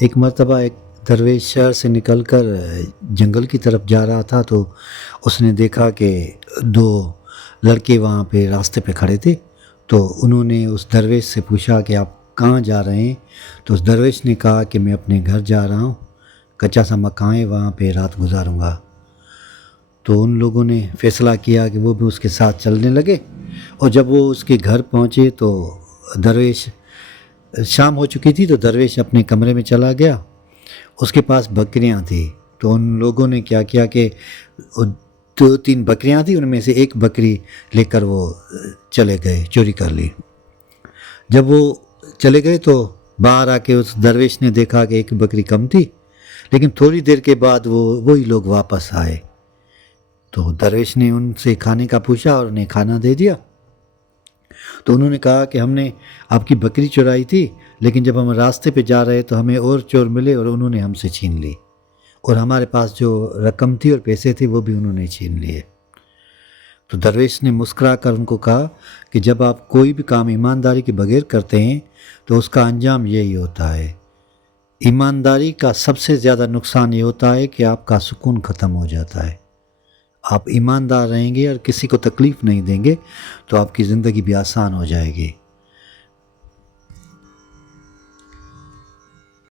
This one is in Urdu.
ایک مرتبہ ایک درویش شہر سے نکل کر جنگل کی طرف جا رہا تھا تو اس نے دیکھا کہ دو لڑکے وہاں پہ راستے پہ کھڑے تھے. تو انہوں نے اس درویش سے پوچھا کہ آپ کہاں جا رہے ہیں؟ تو اس درویش نے کہا کہ میں اپنے گھر جا رہا ہوں، کچا سا مکان ہے، وہاں پہ رات گزاروں گا. تو ان لوگوں نے فیصلہ کیا کہ وہ بھی اس کے ساتھ چلنے لگے. اور جب وہ اس کے گھر پہنچے تو درویش شام ہو چکی تھی، تو درویش اپنے کمرے میں چلا گیا. اس کے پاس بکریاں تھیں. تو ان لوگوں نے کیا کیا کہ 2-3 بکریاں تھیں، ان میں سے ایک بکری لے کر وہ چلے گئے، چوری کر لی. جب وہ چلے گئے تو باہر آ کے اس درویش نے دیکھا کہ ایک بکری کم تھی، لیکن تھوڑی دیر کے بعد وہی لوگ واپس آئے. تو درویش نے ان سے کھانے کا پوچھا اور انہیں کھانا دے دیا. تو انہوں نے کہا کہ ہم نے آپ کی بکری چرائی تھی، لیکن جب ہم راستے پہ جا رہے تو ہمیں اور چور ملے اور انہوں نے ہم سے چھین لی، اور ہمارے پاس جو رقم تھی اور پیسے تھے وہ بھی انہوں نے چھین لیے. تو درویش نے مسکرا کر ان کو کہا کہ جب آپ کوئی بھی کام ایمانداری کے بغیر کرتے ہیں تو اس کا انجام یہی ہوتا ہے. ایمانداری کا سب سے زیادہ نقصان یہ ہوتا ہے کہ آپ کا سکون ختم ہو جاتا ہے. آپ ایماندار رہیں گے اور کسی کو تکلیف نہیں دیں گے تو آپ کی زندگی بھی آسان ہو جائے گی.